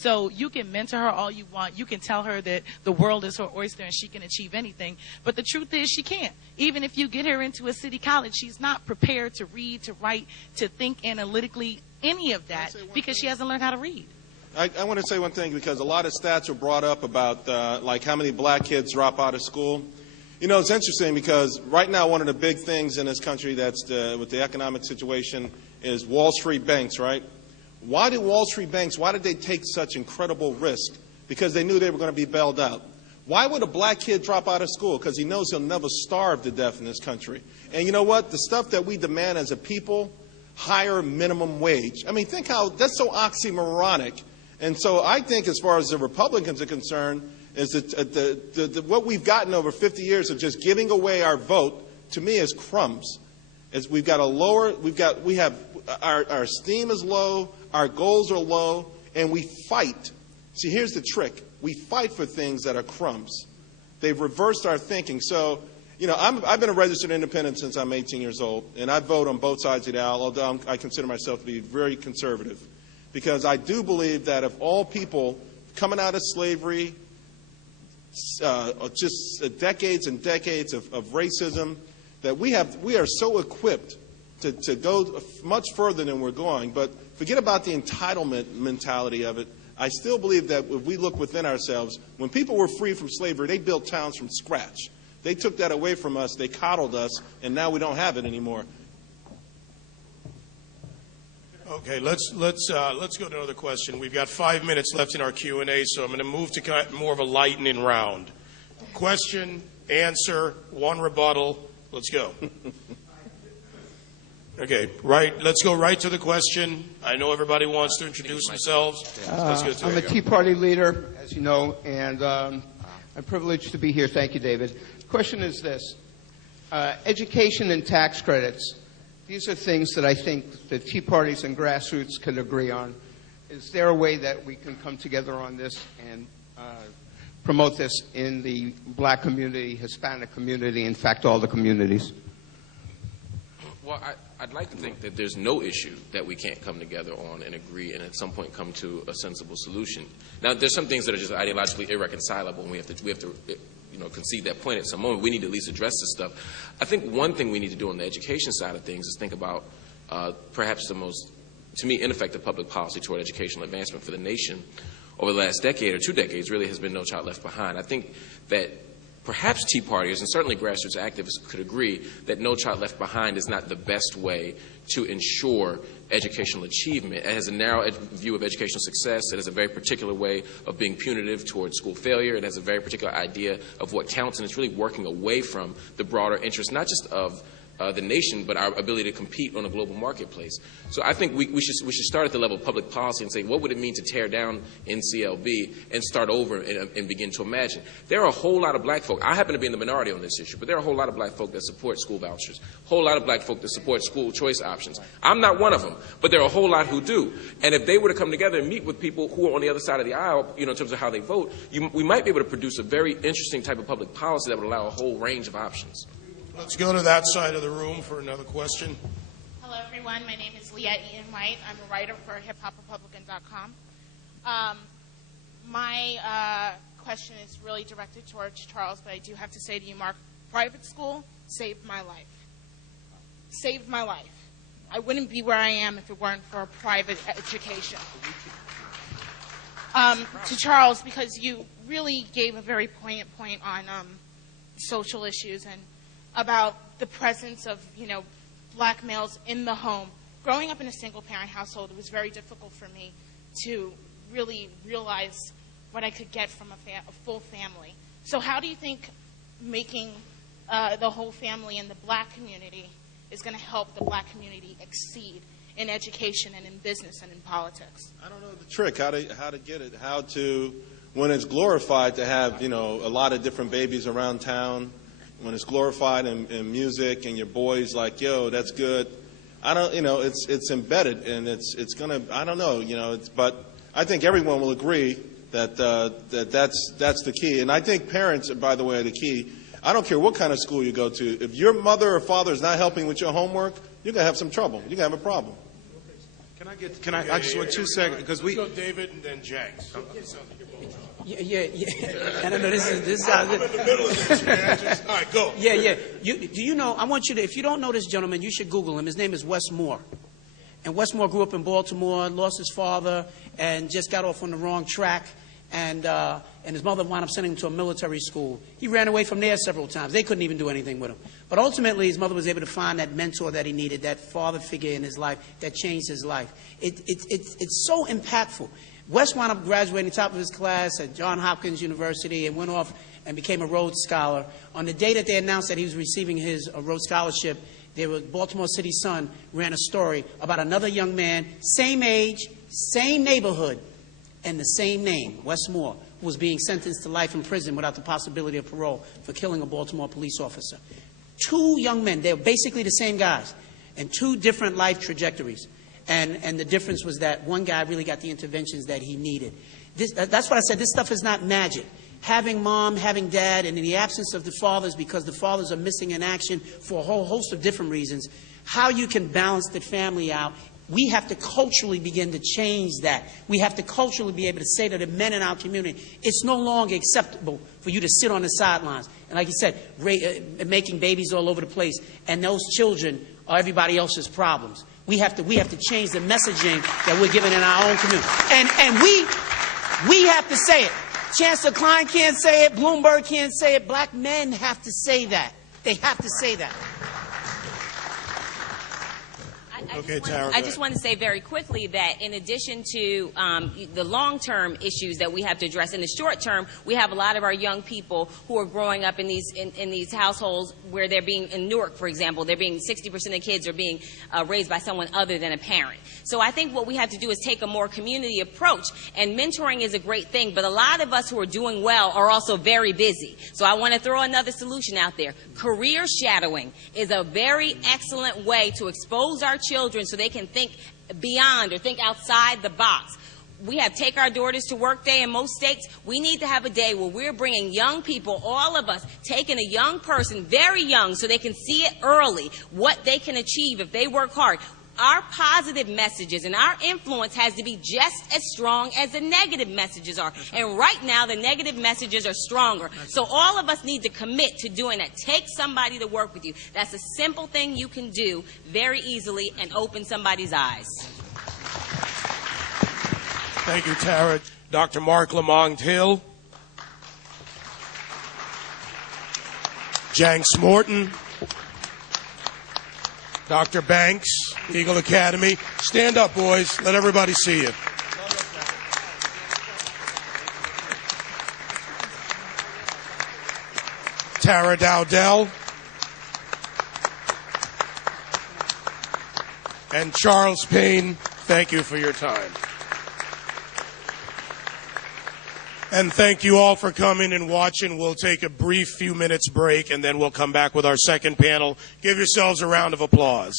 So you can mentor her all you want. You can tell her that the world is her oyster and she can achieve anything. But the truth is she can't. Even if you get her into a city college, she's not prepared to read, to write, to think analytically, any of that, because she hasn't learned how to read. I want to say one thing, because a lot of stats were brought up about like how many black kids drop out of school. You know, it's interesting because right now one of the big things in this country that's with the economic situation is Wall Street banks, right? Why did Wall Street banks, why did they take such incredible risk? Because they knew they were going to be bailed out. Why would a black kid drop out of school? Because he knows he'll never starve to death in this country. And you know what? The stuff that we demand as a people, higher minimum wage. I mean, think how that's so oxymoronic. And so I think as far as the Republicans are concerned, is that what we've gotten over 50 years of just giving away our vote, to me, is crumbs. Is we've got a lower, our esteem is low, our goals are low, and we fight. See, here's the trick. We fight for things that are crumbs. They've reversed our thinking. So, you know, I've been a registered independent since I'm 18 years old, and I vote on both sides of the aisle, although I consider myself to be very conservative. Because I do believe that if all people coming out of slavery, just decades and decades of racism, that we are so equipped to go much further than we're going. But forget about the entitlement mentality of it. I still believe that if we look within ourselves, when people were free from slavery, they built towns from scratch. They took that away from us, they coddled us, and now we don't have it anymore. Okay, let's go to another question. We've got 5 minutes left in our Q&A, so I'm going to move to kind of more of a lightning round. Question, answer, one rebuttal. Let's go. Okay, let's go right to the question. I know everybody wants to introduce themselves. Let's go to I'm a Tea Party leader, as you know, and I'm privileged to be here. Thank you, David. The question is this. Education and tax credits. These are things that I think the Tea Parties and grassroots could agree on. Is there a way that we can come together on this and promote this in the black community, Hispanic community, in fact, all the communities? Well, I'd like to think that there's no issue that we can't come together on and agree and at some point come to a sensible solution. Now, there's some things that are just ideologically irreconcilable, and we have to concede that point at some moment. We need to at least address this stuff. I think one thing we need to do on the education side of things is think about perhaps the most, to me, ineffective public policy toward educational advancement for the nation over the last decade or 2 decades really has been No Child Left Behind. I think that perhaps Tea Partiers and certainly grassroots activists could agree that No Child Left Behind is not the best way to ensure educational achievement. It has a narrow view of educational success. It has a very particular way of being punitive towards school failure. It has a very particular idea of what counts, and it's really working away from the broader interest, not just of the nation, but our ability to compete on a global marketplace. So I think we should start at the level of public policy and say, what would it mean to tear down NCLB and start over and begin to imagine? There are a whole lot of black folk. I happen to be in the minority on this issue, but there are a whole lot of black folk that support school vouchers, a whole lot of black folk that support school choice options. I'm not one of them, but there are a whole lot who do. And if they were to come together and meet with people who are on the other side of the aisle, in terms of how they vote, we might be able to produce a very interesting type of public policy that would allow a whole range of options. Let's go to that side of the room for another question. Hello, everyone. My name is Leah Ian White. I'm a writer for hiphoprepublican.com. My question is really directed towards Charles, but I do have to say to you, Mark, private school saved my life. Saved my life. I wouldn't be where I am if it weren't for a private education. To Charles, because you really gave a very poignant point on social issues and about the presence of, black males in the home. Growing up in a single-parent household, it was very difficult for me to really realize what I could get from a full family. So how do you think making the whole family in the black community is going to help the black community exceed in education and in business and in politics? I don't know the trick, how to get it, how to, when it's glorified to have, a lot of different babies around town, when it's glorified in music and your boys like, yo, that's good. I don't, it's embedded and it's gonna, I don't know, but I think everyone will agree that that's the key. And I think parents, by the way, are the key. I don't care what kind of school you go to. If your mother or father is not helping with your homework, you're gonna have some trouble. You're gonna have a problem. Can I just want 2 seconds because Let's go David and then Jenks. Yeah. And I know this is I'm in the middle of this, man. All right, go. Yeah. Do you know? I want you to. If you don't know this gentleman, you should Google him. His name is Wes Moore. And Wes Moore grew up in Baltimore, lost his father, and just got off on the wrong track. And his mother wound up sending him to a military school. He ran away from there several times. They couldn't even do anything with him. But ultimately, his mother was able to find that mentor that he needed, that father figure in his life that changed his life. It's so impactful. Wes wound up graduating top of his class at Johns Hopkins University and went off and became a Rhodes Scholar. On the day that they announced that he was receiving his Rhodes Scholarship, Baltimore City Sun ran a story about another young man, same age, same neighborhood, and the same name, Wes Moore, who was being sentenced to life in prison without the possibility of parole for killing a Baltimore police officer. 2 young men, they were basically the same guys, and 2 different life trajectories. And the difference was that one guy really got the interventions that he needed. That's what I said. This stuff is not magic. Having mom, having dad, and in the absence of the fathers, because the fathers are missing in action for a whole host of different reasons, how you can balance the family out. We have to culturally begin to change that. We have to culturally be able to say to the men in our community, it's no longer acceptable for you to sit on the sidelines. And like you said, making babies all over the place. And those children are everybody else's problems. We have to change the messaging that we're giving in our own community. And we have to say it. Chancellor Klein can't say it. Bloomberg can't say it. Black men have to say that. They have to say that. I just want to say very quickly that in addition to the long-term issues that we have to address, in the short term, we have a lot of our young people who are growing up in these households where they're being, in Newark, for example, 60% of kids are being raised by someone other than a parent. So I think what we have to do is take a more community approach, and mentoring is a great thing, but a lot of us who are doing well are also very busy. So I want to throw another solution out there. Career shadowing is a very excellent way to expose our children so they can think beyond or think outside the box. We have Take Our Daughters to Work Day in most states. We need to have a day where we're bringing young people, all of us, taking a young person, very young, so they can see it early, what they can achieve if they work hard. Our positive messages and our influence has to be just as strong as the negative messages are. And right now, the negative messages are stronger. So all of us need to commit to doing that. Take somebody to work with you. That's a simple thing you can do very easily and open somebody's eyes. Thank you, Tara. Dr. Mark Lamont Hill. Jenks Morton. Dr. Banks, Eagle Academy. Stand up, boys. Let everybody see you. Tara Dowdell. And Charles Payne, thank you for your time. And thank you all for coming and watching. We'll take a brief few minutes break, and then we'll come back with our second panel. Give yourselves a round of applause.